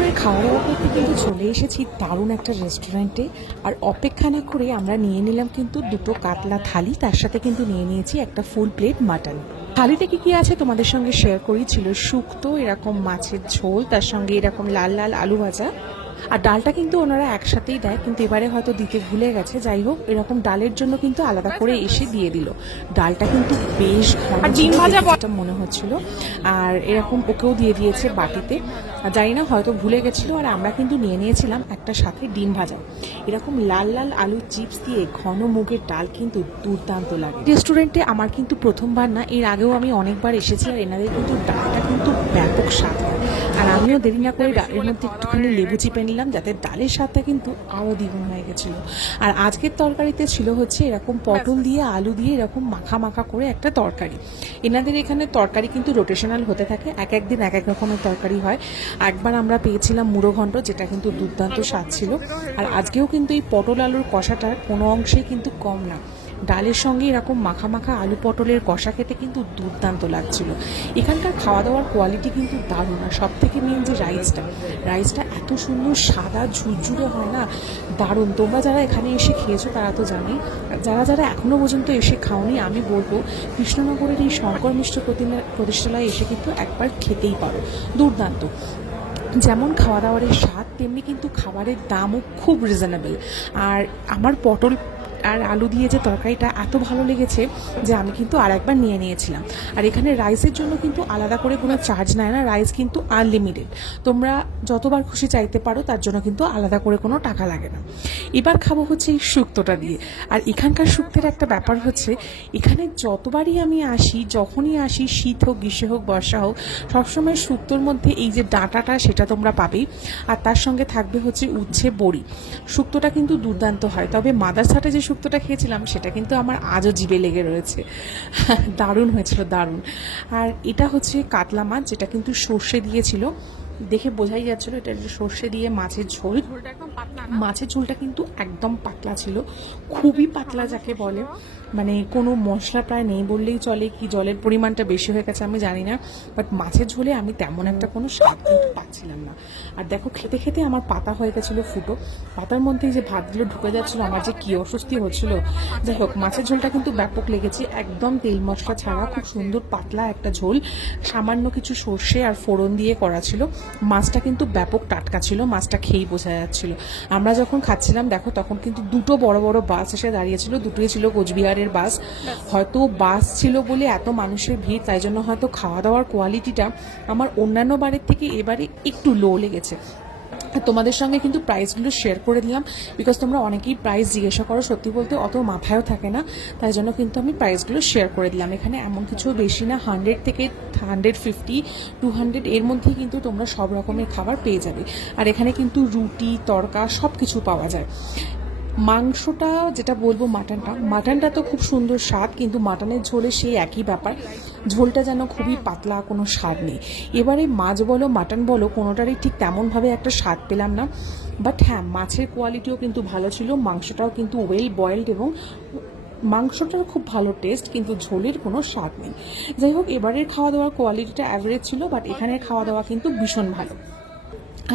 দুপুরে খাওয়া দাওয়া করতে কিন্তু চলে এসেছি দারুণ একটা রেস্টুরেন্টে আর অপেক্ষা না করে আমরা নিয়ে নিলাম কিন্তু দুটো কাতলা থালি, তার সাথে কিন্তু নিয়ে নিয়েছি একটা ফুল প্লেট মাটন থালিতে কি কি আছে তোমাদের সঙ্গে শেয়ার করি? ছিল শুক্তো, এরকম মাছের ঝোল, তার সঙ্গে এরকম লাল লাল আলু ভাজা। আর ডালটা কিন্তু ওনারা একসাথেই দেয় কিন্তু এবারে হয়তো দিতে ভুলে গেছে। যাই হোক এরকম ডালের জন্য কিন্তু আলাদা করে এসে দিয়ে দিল। ডালটা কিন্তু বেশ আর ডিম ভাজা মনে হচ্ছিল। আর এরকম ওকেও দিয়ে দিয়েছে বাটিতে। জানি না হয়তো ভুলে গেছিল আর আমরা কিন্তু নিয়ে নিয়েছিলাম একটা সাথে ডিম ভাজা। এরকম লাল লাল আলুর চিপস দিয়ে ঘন মুগের ডাল কিন্তু দুর্দান্ত লাগে। রেস্টুরেন্টে আমার কিন্তু প্রথমবার না এর আগেও আমি অনেকবার এসেছি আর এনাদের কিন্তু ডালটা কিন্তু ব্যাপক স্বাদ হয়। আর আমিও দেরি না করে ডালের মধ্যে একটুখানি লেবু চিপে নিলাম যাতে ডালের স্বাদটা কিন্তু আরও দ্বিগুণ হয়ে গেছিল। আর আজকের তরকারিতে ছিল হচ্ছে এরকম পটল দিয়ে আলু দিয়ে এরকম মাখা মাখা করে একটা তরকারি। এনাদের এখানে তরকারি কিন্তু রোটেশনাল হতে থাকে এক এক দিন এক এক রকমের তরকারি হয়। একবার আমরা পেয়েছিলাম মুড়ো ঘন্ট যেটা কিন্তু দুর্দান্ত স্বাদ ছিল। আর আজকেও কিন্তু এই পটল আলুর কষাটার কোনো অংশেই কিন্তু কম না। ডালের সঙ্গে এরকম মাখা মাখা আলু পটলের কষা খেতে কিন্তু দুর্দান্ত লাগছিল। এখানকার খাওয়া দাওয়ার কোয়ালিটি কিন্তু দারুণ আর সব থেকে মেন যে রাইসটা রাইসটা এত সুন্দর সাদা ঝুরঝুরে হয় না? দারুণ। তোমরা যারা এখানে এসে খেয়েছো তারা তো জানেই। যারা যারা এখনও পর্যন্ত এসে খাওনি, আমি বলব কৃষ্ণনগরের এই শঙ্কর মিশ্র প্রতিষ্ঠালায় এসে কিন্তু একবার খেতেই পারো। দুর্দান্ত। যেমন খাওয়া দাওয়ারের স্বাদ, তেমনি কিন্তু খাবারের দামও খুব রিজনেবল আর আমার পটল আর আলু দিয়ে যে তরকারিটা এত ভালো লেগেছে যে আমি কিন্তু আর একবার নিয়ে নিয়েছিলাম। আর এখানে রাইসের জন্য কিন্তু আলাদা করে কোনো চার্জ নেয় না, রাইস কিন্তু আনলিমিটেড। তোমরা যতবার খুশি চাইতে পারো, তার জন্য কিন্তু আলাদা করে কোনো টাকা লাগে না। এবার খাব হচ্ছে এই শুক্তোটা দিয়ে। আর এখানকার শুক্তের একটা ব্যাপার হচ্ছে, এখানে যতবারই আমি আসি, যখনই আসি, শীত হোক, গ্রীষ্ম হোক, বর্ষা হোক, সবসময় শুক্তোর মধ্যে এই যে ডাঁটাটা সেটা তোমরা পাবেই। আর তার সঙ্গে থাকবে হচ্ছে উচ্ছে বড়ি। শুক্তোটা কিন্তু দুর্দান্ত হয়। তবে মাদার মাদারসাটে যে শুক্তোটা খেয়েছিলাম সেটা কিন্তু আমার আজও জীবে লেগে রয়েছে। দারুণ হয়েছিল দারুণ। আর এটা হচ্ছে কাতলা মাছ যেটা কিন্তু সর্ষে দিয়েছিল। দেখে বোঝাই যাচ্ছিল এটা সর্ষে দিয়ে মাছের ঝোল। ঝোলটা একদম পাতলা মাছের ঝোলটা কিন্তু একদম পাতলা ছিল। খুবই পাতলা যাকে বলে। মানে কোনো মশলা প্রায় নেই বললেই চলে কি জলের পরিমাণটা বেশি হয়ে গেছে আমি জানি না বাট মাছের ঝোলে আমি তেমন একটা কোনো স্বাদ কিন্তু পাচ্ছিলাম না। আর দেখো খেতে খেতে আমার পাতা হয়ে গেছিল ফুটো, পাতার মধ্যে যে ভাতগুলো ঢুকে যাচ্ছিল, আমার যে কী অস্বস্তি হচ্ছিল। যাই হোক, মাছের ঝোলটা কিন্তু ব্যাপক লেগেছে, একদম তেল মশলা ছাড়া, খুব সুন্দর পাতলা একটা ঝোল, সামান্য কিছু সর্ষে আর ফোড়ন দিয়ে করা ছিল। মাছটা কিন্তু ব্যাপক টাটকা ছিল, মাছটা খেয়েই বোঝা যাচ্ছিল। আমরা যখন খাচ্ছিলাম, দেখো তখন কিন্তু দুটো বড় বড় বাস এসে দাঁড়িয়েছিল, দুটোই ছিল কোচবিহারের বাস। হয়তো বাস ছিল বলে এত মানুষের ভিড়, তাই জন্য হয়তো খাওয়া দাওয়ার কোয়ালিটিটা আমার অন্যান্য বারের থেকে এবারে একটু লো লেগেছে। তোমাদের সঙ্গে কিন্তু প্রাইসগুলো শেয়ার করে দিলাম বিকজ তোমরা অনেকেই প্রাইস জিজ্ঞাসা করো, সত্যি বলতে অত মাথায়ও থাকে না, তাই জন্য কিন্তু আমি প্রাইসগুলো শেয়ার করে দিলাম। এখানে এমন কিছু বেশি না হান্ড্রেড থেকে হান্ড্রেড ফিফটি টু হান্ড্রেড এর মধ্যেই কিন্তু তোমরা সব রকমের খাবার পেয়ে যাবে। আর এখানে কিন্তু রুটি, তরকা সব কিছু পাওয়া যায়। মাংসটা যেটা বলব, মাটনটা। মাটনটা তো খুব সুন্দর স্বাদ, কিন্তু মাটনের ঝোলে সেই একই ব্যাপার। ঝোলটা যেন খুবই পাতলা, কোনো স্বাদ নেই। এবারে মাছ বলো, মাটন বলো, কোনোটারই ঠিক তেমনভাবে একটা স্বাদ পেলাম না। বাট হ্যাঁ মাছের কোয়ালিটিও কিন্তু ভালো ছিল, মাংসটাও কিন্তু ওয়েল বয়েলড এবং মাংসটার খুব ভালো টেস্ট কিন্তু ঝোলের কোনো স্বাদ নেই। যাই হোক, এবারের খাওয়া দাওয়ার কোয়ালিটিটা অ্যাভারেজ ছিল বাট এখানের খাওয়া দাওয়া কিন্তু ভীষণ ভালো।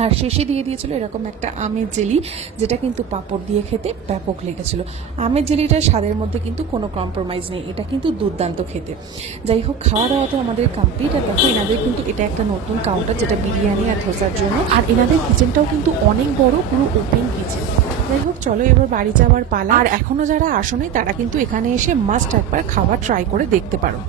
আর শেষে দিয়ে দিয়েছিল এরকম একটা আমের জেলি, যেটা কিন্তু পাঁপড় দিয়ে খেতে ব্যাপক লেগেছিল। আমের জেলিটার স্বাদের মধ্যে কিন্তু কোনো কম্প্রোমাইজ নেই, এটা কিন্তু দুর্দান্ত খেতে। যাই হোক খাওয়া দাওয়া তো আমাদের কমপ্লিট আর দেখো, এনাদের কিন্তু এটা একটা নতুন কাউন্টার যেটা বিরিয়ানি আর ধোসার জন্য। আর এনাদের কিচেনটাও কিন্তু অনেক বড়, পুরো ওপেন কিচেন যাই হোক, চলো এবার বাড়ি যাওয়ার পালা। আর এখনও যারা আসোনি, তারা কিন্তু এখানে এসে মাস্ট একবার খাবার ট্রাই করে দেখতে পারো।